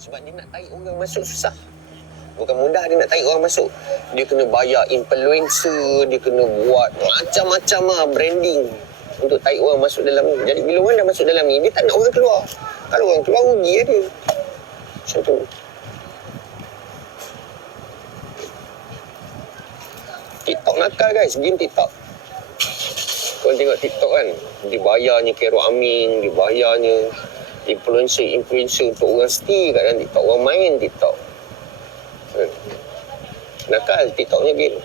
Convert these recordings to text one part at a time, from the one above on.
Sebab dia nak tarik orang masuk susah. Bukan mudah dia nak tarik orang masuk. Dia kena bayar influencer, dia kena buat macam-macam branding untuk tarik orang masuk dalam ni. Jadi bila orang dah masuk dalam ni, dia tak nak orang keluar. Kalau orang keluar, rugi dia. Macam tu. TikTok nakal guys, game TikTok. Korang tengok TikTok kan, dibayarnya Carol Amin, dibayarnya influencer untuk orang stay kat dalam TikTok, orang main TikTok. Nakal TikToknya game.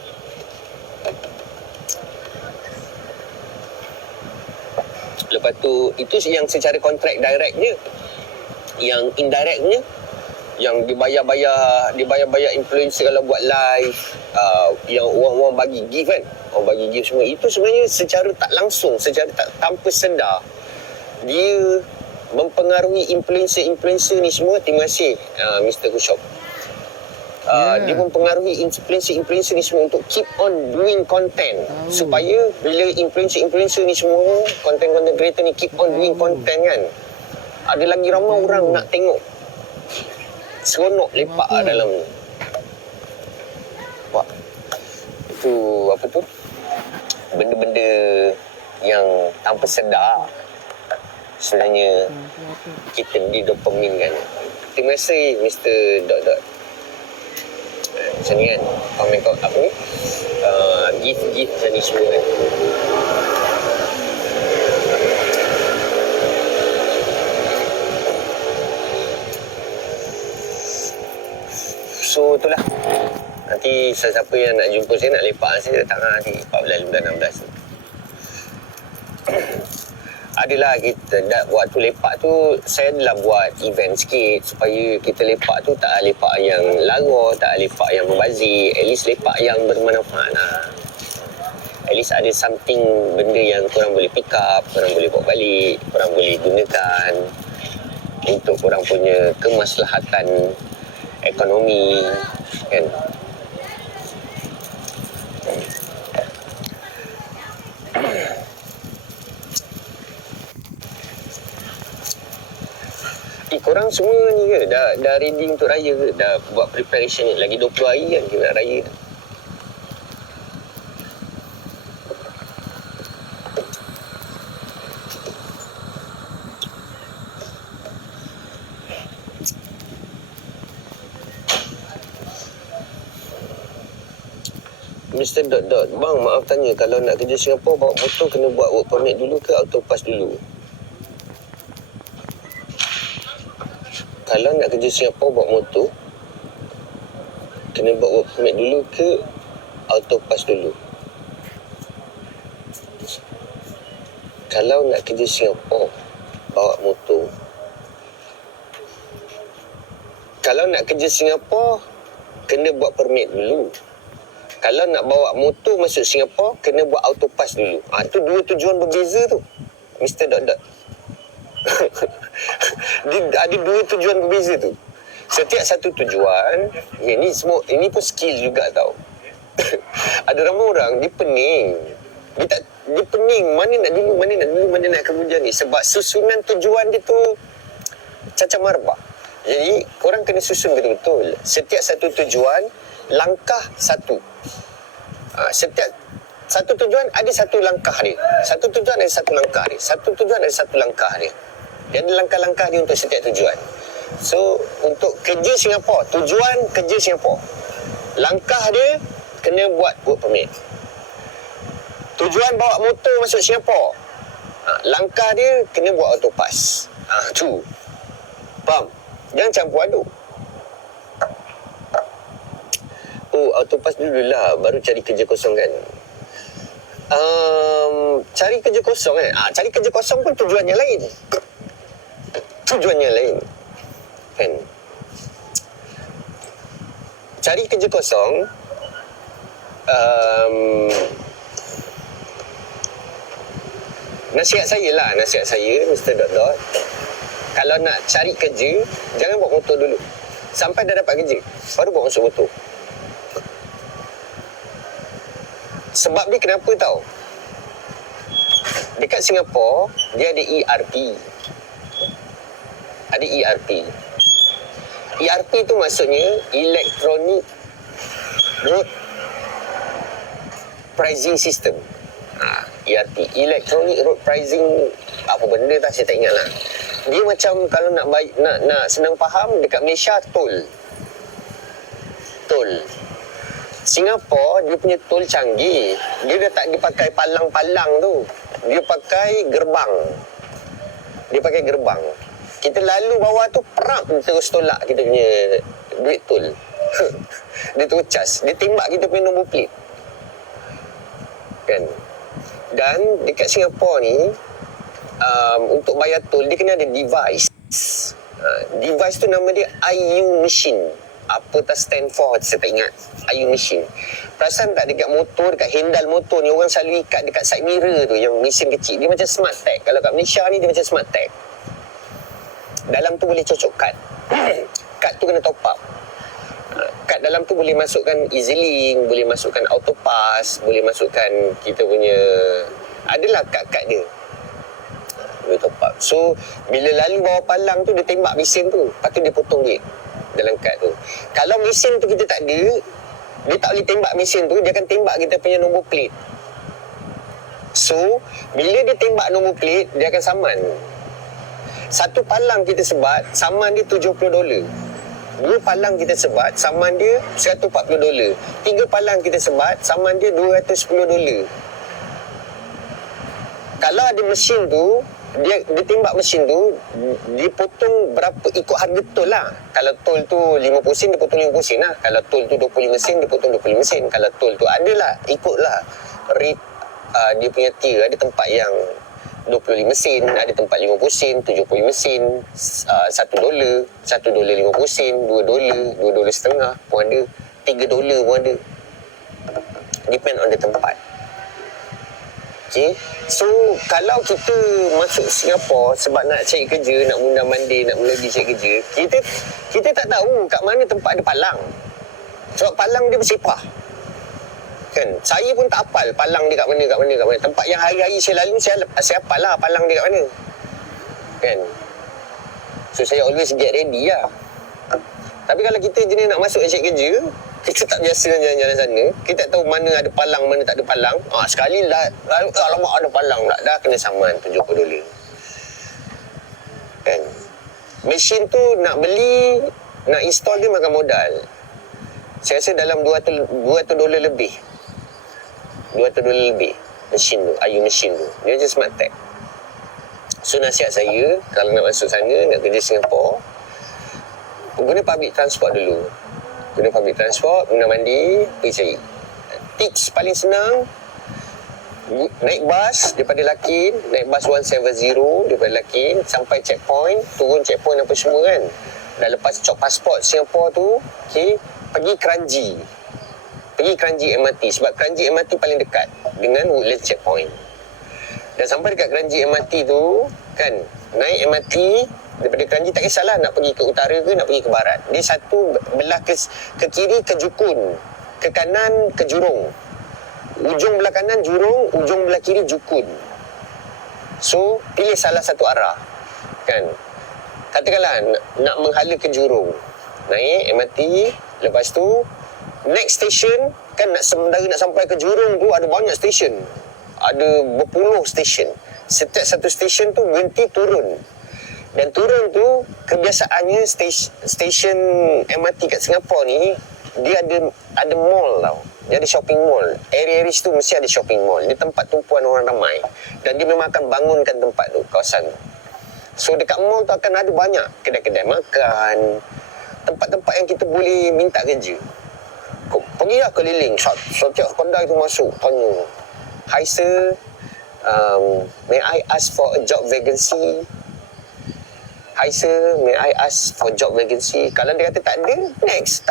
Lepas tu, itu yang secara kontrak directnya. Yang indirectnya, yang dibayar influencer kalau buat live, yang orang bagi gift kan, orang bagi gift semua, itu sebenarnya secara tak langsung, secara tanpa sedar, dia mempengaruhi influencer ni semua. Terima kasih Mr. Khusyuk. Dia mempengaruhi influencer ni semua untuk keep on doing content, supaya bila influencer ni semua, content creator ni keep on doing content kan, ada lagi ramai orang nak tengok, seronok lepak dalam ni. Wah, itu apa tu, benda-benda yang tanpa sedar sebenarnya kita beli dopamin kan. Terima kasih Mr. Dot. Macam ni kan, komen kau apa ni, gift macam ni semua kan. So itulah, nanti siapa yang nak jumpa saya, nak lepak saya, datang nanti 14 bulan 16 tu. Adalah kita waktu lepak tu, saya adalah buat event sikit supaya kita lepak tu tak lepak yang lara, tak lepak yang membazir, at least lepak yang bermanfaat lah. At least ada something, benda yang korang boleh pick up, korang boleh bawa balik, korang boleh gunakan untuk korang punya kemaslahatan ekonomi kan. Korang semua ni ke dah ready untuk raya ke? Dah buat preparation ni? Lagi 20 hari kan kita nak raya. Mr. Dot, bang maaf tanya, kalau nak kerja Singapura bawa motor kena buat work permit dulu ke auto pass dulu? Kalau nak kerja Singapura bawa motor kena buat work permit dulu ke auto pass dulu? Kalau nak kerja Singapura bawa motor, kalau nak kerja Singapura kena buat permit dulu. Kalau nak bawa motor masuk Singapura kena buat auto pass dulu. Tu dua tujuan berbeza tu Mr. Dot. Ada dua tujuan berbeza tu. Setiap satu tujuan, ini pun skill juga tau. Ada ramai orang dia pening. Dia pening mana nak dulu, mana nak kemudian ni, sebab susunan tujuan dia tu cacar marbah. Jadi korang kena susun betul-betul. Setiap satu tujuan, langkah satu. Setiap satu tujuan ada satu langkah dia. Satu tujuan ada satu langkah dia. Satu tujuan ada satu langkah dia. Dia ada langkah-langkah dia untuk setiap tujuan. So, untuk kerja Singapura, tujuan kerja Singapura, langkah dia kena buat work permit. Tujuan bawa motor masuk Singapura, langkah dia kena buat auto pass. Tu. Faham? Jangan campur aduk. Auto pass dulu lah, baru cari kerja kosong kan. Cari kerja kosong kan. Cari kerja kosong pun tujuannya lain. Kan. Cari kerja kosong, nasihat saya Mr. Dot, kalau nak cari kerja, jangan bawa motor dulu sampai dah dapat kerja, baru bawa masuk motor. Sebab dia kenapa tau? Dekat Singapura dia ada ERP. ERP tu maksudnya Electronic Road Pricing System. ERP, Electronic Road Pricing, apa benda tak, saya tak ingat lah. Dia macam kalau nak senang faham, dekat Malaysia tol. Singapura dia punya tol canggih. Dia dah tak dipakai palang-palang tu. Dia pakai gerbang. Kita lalu bawah tu perak terus tolak kita punya duit tol. Dia terus cas. Dia tembak kita punya nombor plate. Kan? Dan dekat Singapura ni untuk bayar tol dia kena ada device. Device tu nama dia IU machine. Apa tak stand for saya tak ingat. IU machine. Perasan tak dekat motor, dekat handle motor ni orang selalu ikat dekat side mirror tu yang mesin kecil. Dia macam smart tag. Kalau kat Malaysia ni dia macam smart tag. Dalam tu boleh cocok kad. Kad tu kena top up. Kad dalam tu boleh masukkan EasyLink, boleh masukkan AutoPass, boleh masukkan kita punya, adalah kad-kad dia. Boleh top up. So bila lalu bawah palang tu dia tembak mesin tu, lepas tu dia potong duit dalam kad tu. Kalau mesin tu kita tak ada, dia tak boleh tembak mesin tu, dia akan tembak kita punya nombor plate. So bila dia tembak nombor plate, dia akan saman. Satu palang kita sebat, saman dia $70. Dua palang kita sebat, saman dia $140. Tiga palang kita sebat, saman dia $210. Kalau ada mesin tu, dia tembak mesin tu, dia potong berapa ikut harga tol lah. Kalau tol tu 50 sen, dia potong 50 sen lah. Kalau tol tu 25 sen, dia potong 25 sen. Kalau tol tu adalah, ikutlah rate dia punya tier. Ada tempat yang 25 sen, ada tempat 50 sen, 75 sen, $1, $1.50 sen, $2, $2.50 pun ada, $3 pun ada. Depend on the tempat. Okay. So kalau kita masuk Singapura sebab nak cari kerja, nak mundar mandir, nak mula cari kerja, kita tak tahu kat mana tempat ada palang. Sebab palang dia bersepah. Kan? Saya pun tak hafal palang dia kat mana. Tempat yang hari-hari saya lalu, saya hafal lah palang dia kat mana. Kan? So saya always get ready lah. Tapi kalau kita jenis nak masuk cari kerja, kita tak biasa jalan-jalan sana, kita tak tahu mana ada palang, mana tak ada palang. Sekali lah, alamak ada palang pula, dah kena saman $70. Kan? Mesin tu nak beli, nak install dia makan modal. Saya rasa dalam $200 lebih. $200 lebih mesin tu, IU mesin tu. Dia macam smart tag. So nasihat saya, kalau nak masuk sana, nak kerja Singapura, guna public transport dulu. Guna public transport, mundar mandir, pergi cari. Tips paling senang, naik bas daripada Lakin, naik bas 170 daripada Lakin sampai checkpoint, turun checkpoint apa semua kan. Dah lepas cop pasport Singapura tu, okay, pergi Kranji MRT sebab Kranji MRT paling dekat dengan Woodlands checkpoint. Dan sampai dekat Kranji MRT tu kan, naik MRT daripada Kranji, tak kisahlah nak pergi ke utara ke nak pergi ke barat. Dia satu belah ke kiri ke Jukun, ke kanan ke Jurong. Ujung belah kanan Jurong, ujung belah kiri Jukun. So pilih salah satu arah. Kan? Katakanlah nak menghala ke Jurong, naik MRT, lepas tu next station kan, sementara nak sampai ke Jurong tu ada banyak station. Ada berpuluh station. Setiap satu station tu berhenti turun. Dan turun tu kebiasaannya stesen MRT kat Singapura ni dia ada mall tau. Dia ada shopping mall. Area tu mesti ada shopping mall. Dia tempat tumpuan orang ramai. Dan dia memang akan bangunkan tempat tu, kawasan tu. So dekat mall tu akan ada banyak kedai-kedai makan, tempat-tempat yang kita boleh minta kerja. Pergilah keliling, setiap kedai tu masuk, tanya, "Hi sir, may I ask for a job vacancy? Hi sir, may I ask for job vacancy?" Kalau dia kata tak ada, next.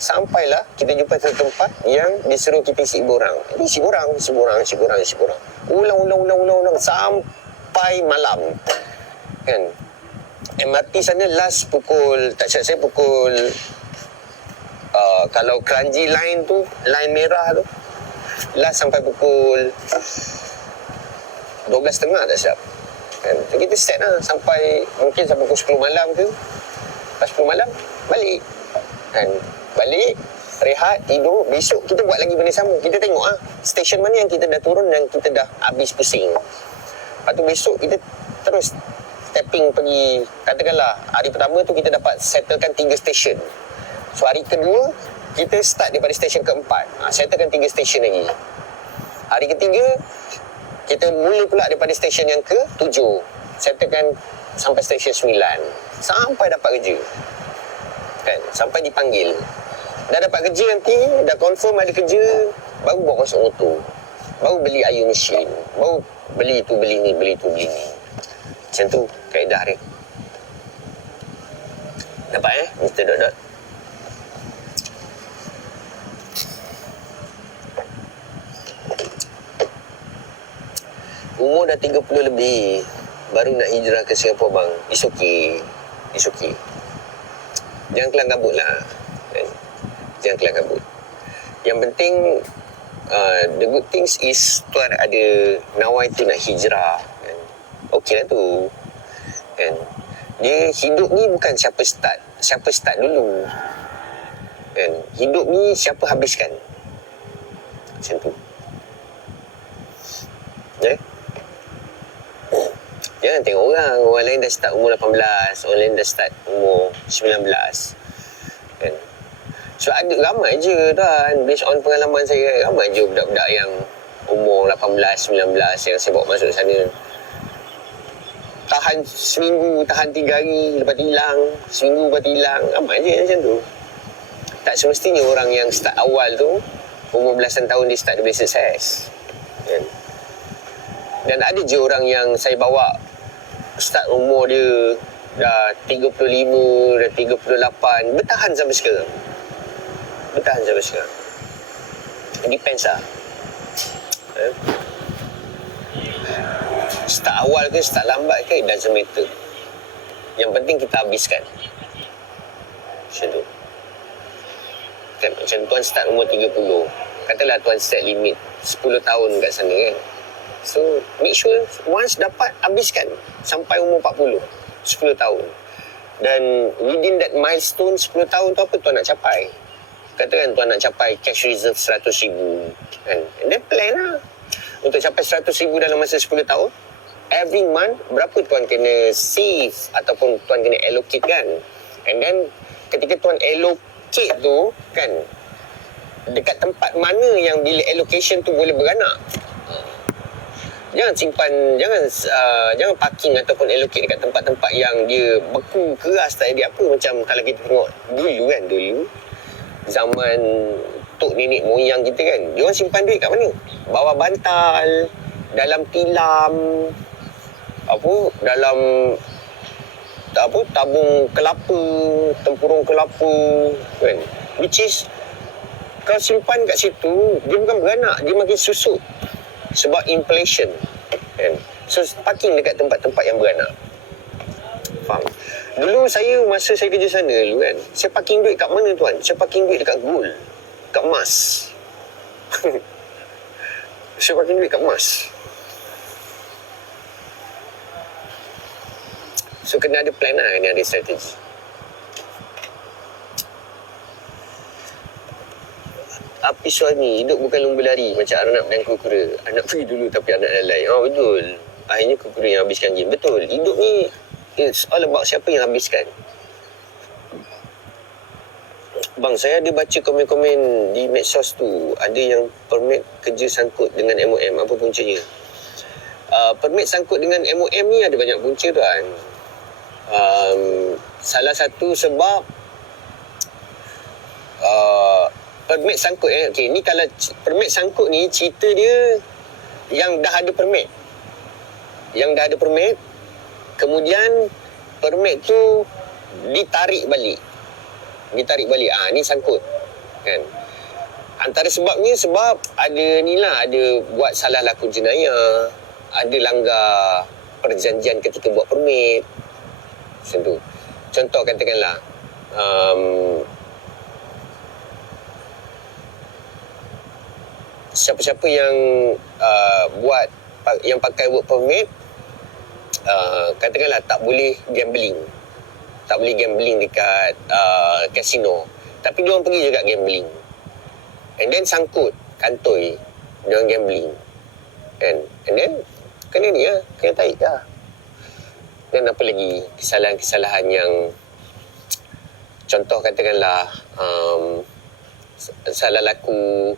Sampailah kita jumpa satu tempat yang disuruh kita isi borang. Ini isi borang. Ulang sampai malam. Kan? MRT sana last pukul, tak silap saya pukul, kalau Kranji line tu, line merah tu, last sampai pukul 12.30 tak silap. kan. So, kita set lah sampai mungkin sampai pukul 10 malam ke, lepas 10 malam balik kan, balik rehat, tidur, besok kita buat lagi benda sama. Kita tengok stesen mana yang kita dah turun dan kita dah habis pusing. Lepas tu besok kita terus tapping pergi, katakanlah hari pertama tu kita dapat settlekan 3 stesen. So hari kedua kita start daripada stesen keempat, settlekan 3 stesen lagi. Hari ketiga kita mula pula daripada stesen yang ke-7, settlekan sampai stesen 9, sampai dapat kerja kan, sampai dipanggil. Dah dapat kerja nanti, dah confirm ada kerja, baru bawa masuk motor, baru beli air mesin, baru beli tu beli ni, beli tu beli ni. Macam tu kaedah dia. Dapat Mr. Dot Dot? Umur dah 30 lebih, baru nak hijrah ke Singapura bang. It's okay. It's okay. Jangan kelang kabut lah kan? Jangan kelang kabut. Yang penting the good things is tuan ada nawai tu nak hijrah kan? Okey lah tu kan. Dia hidup ni bukan siapa start dulu kan. Hidup ni siapa habiskan. Macam tu. Jangan tengok orang lain dah start umur 18, orang lain dah start umur 19 kan. So ada ramai je tuan, based on pengalaman saya, ramai je budak-budak yang umur 18, 19 yang saya bawa masuk sana. Tahan seminggu, tahan 3 hari, lepas tu hilang, seminggu lepas tu hilang. Ramai je macam tu. Tak semestinya orang yang start awal tu umur belasan tahun dia start, dia boleh sukses kan? Dan ada je orang yang saya bawa start umur dia dah 35, dah 38, bertahan sampai sekarang. Depends lah. Start awal ke, start lambat ke, it doesn't matter. Yang penting kita habiskan. Macam tu. Kan, macam tuan start umur 30. Katalah tuan set limit 10 tahun kat sana kan. So, make sure once dapat, habiskan sampai umur 40, 10 tahun. Dan within that milestone 10 tahun tu apa tuan nak capai? Katakan tuan nak capai cash reserve 100,000 kan? And then plan lah. Untuk capai 100,000 dalam masa 10 tahun, every month berapa tuan kena save ataupun tuan kena allocate kan? And then ketika tuan allocate tu kan, dekat tempat mana yang bila allocation tu boleh beranak. Jangan simpan, jangan parking ataupun allocate dekat tempat-tempat yang dia beku, keras, tak ada apa. Macam kalau kita tengok dulu zaman tok nenek moyang kita kan, dia orang simpan duit kat mana? Bawah bantal, dalam tilam, dalam tabung kelapa, tempurung kelapa kan. Which is kau simpan kat situ, dia bukan beranak, dia makin susut. Sebab inflation kan. So parking dekat tempat-tempat yang beranak. Faham? Dulu masa saya kerja sana dulu kan, saya parking duit kat mana tuan? Saya parking duit dekat gold, kat emas. Saya parking duit kat emas. So kena ada plan lah, kena ada strategi. Api suami, hidup bukan lumba lari macam Arnab dan Kukura. Anak pergi dulu tapi anak lalai. Betul. Akhirnya Kukura yang habiskan game. Betul. Hidup ni, it's all about siapa yang habiskan. Bang, saya ada baca komen-komen di medsos tu. Ada yang permit kerja sangkut dengan MOM. Apa puncanya? Permit sangkut dengan MOM ni ada banyak punca tuan. Salah satu sebab permit sangkut okey, ni kalau permit sangkut ni cerita dia yang dah ada permit. Kemudian permit tu ditarik balik. Ni sangkut kan. Antara sebabnya sebab ada buat salah laku jenayah, ada langgar perjanjian ketika buat permit. Macam tu. Contoh katakanlah siapa-siapa yang yang pakai work permit katakanlah tak boleh gambling. Tak boleh gambling dekat kasino. Tapi dia orang pergi juga gambling. And then sangkut kantoi dia orang gambling. And then kena ni lah, kena tarik lah. Dan apa lagi kesalahan-kesalahan yang contoh katakanlah salah laku